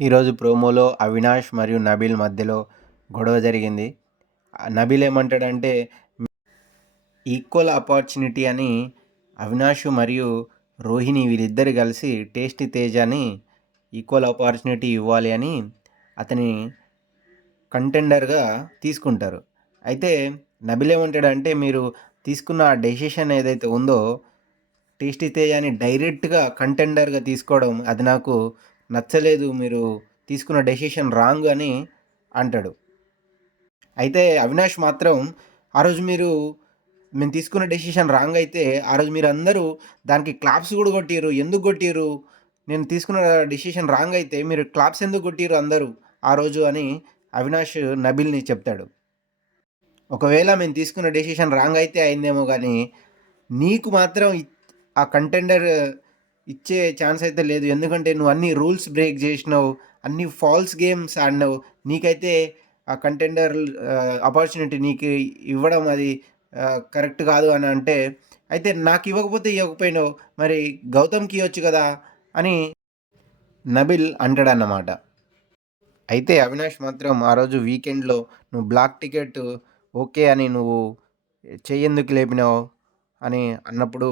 ఈరోజు ప్రోమోలో అవినాష్ మరియు నబీల్ మధ్యలో గొడవ జరిగింది. నబీల్ ఏమంటాడంటే ఈక్వల్ ఆపర్చునిటీ అని అవినాష్ మరియు రోహిణి వీళ్ళిద్దరు కలిసి టేస్టీ తేజని ఈక్వల్ ఆపర్చునిటీ ఇవ్వాలి అని అతని కంటెండర్గా తీసుకుంటారు. అయితే నబీల్ ఏమంటాడంటే మీరు తీసుకున్న డెసిషన్ ఏదైతే ఉందో టేస్టీ తేజని డైరెక్ట్గా కంటెండర్గా తీసుకోవడం అది నాకు నచ్చలేదు. మీరు తీసుకున్న డెసిషన్ రాంగ్ అని అంటాడు. అయితే అవినాష్ మాత్రం ఆ రోజు మేము తీసుకున్న డెసిషన్ రాంగ్ అయితే ఆ రోజు మీరందరూ దానికి క్లాప్స్ కూడా కొట్టిర్రు. ఎందుకు కొట్టిర్రు? నేను తీసుకున్న డెసిషన్ రాంగ్ అయితే మీరు క్లాప్స్ ఎందుకు కొట్టిర్రు అందరూ ఆ రోజు అని అవినాష్ నబీల్‌ని చెప్తాడు. ఒకవేళ మేము తీసుకున్న డెసిషన్ రాంగ్ అయితే అయిందేమో గానీ నీకు మాత్రం ఆ కంటెండర్ ఇచ్చే ఛాన్స్ అయితే లేదు. ఎందుకంటే నువ్వు అన్ని రూల్స్ బ్రేక్ చేసినావు. అన్ని ఫాల్స్ గేమ్స్ ఆడినావు. నీకైతే ఆ కంటెండర్ ఆపర్చునిటీ నీకు ఇవ్వడం అది కరెక్ట్ కాదు అని అంటే, అయితే నాకు ఇవ్వకపోతే ఇవ్వకపోయినావు. మరి గౌతమ్‌కి ఇవ్వచ్చు కదా! అని నబిల్ అంటాడన్నమాట. అయితే అవినాష్ మాత్రం ఆ రోజు వీకెండ్‌లో నువ్వు బ్లాక్ టికెట్ ఓకే అని నువ్వు చెయ్యెందుకు లేపినావు అని అన్నప్పుడు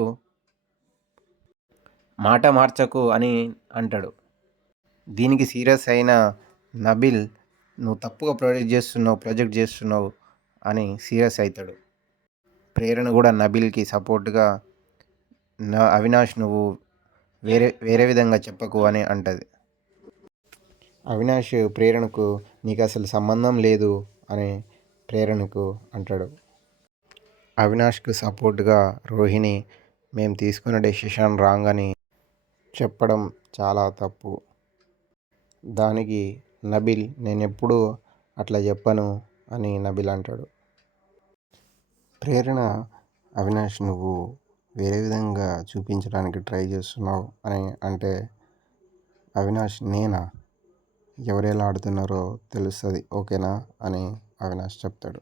మాట మార్చకు అని అంటాడు. దీనికి సీరియస్ అయిన నబిల్ నువ్వు తప్పుగా ప్రొజెక్ట్ చేస్తున్నావు అని సీరియస్ అవుతాడు. ప్రేరణ కూడా నబిల్‌కి సపోర్ట్‌గా అవినాష్ నువ్వు వేరే వేరే విధంగా చెప్పకు అని అంటది. అవినాష్ ప్రేరణకు నీకు అసలు సంబంధం లేదు అని ప్రేరణకు అంటాడు. అవినాష్‌కు సపోర్ట్‌గా రోహిణి మేము తీసుకున్న డెసిషన్ రాంగ్ అని చెప్పడం చాలా తప్పు. దానికి నబిల్ నేనెప్పుడూ అట్లా చెప్పను అని నబిల్ అంటాడు. ప్రేరణ అవినాష్ నువ్వు వేరే విధంగా చూపించడానికి ట్రై చేస్తున్నావు అని అంటే అవినాష్ నేనా? ఎవరెలా ఆడుతున్నారో తెలుస్తుంది ఓకేనా అని అవినాష్ చెప్తాడు.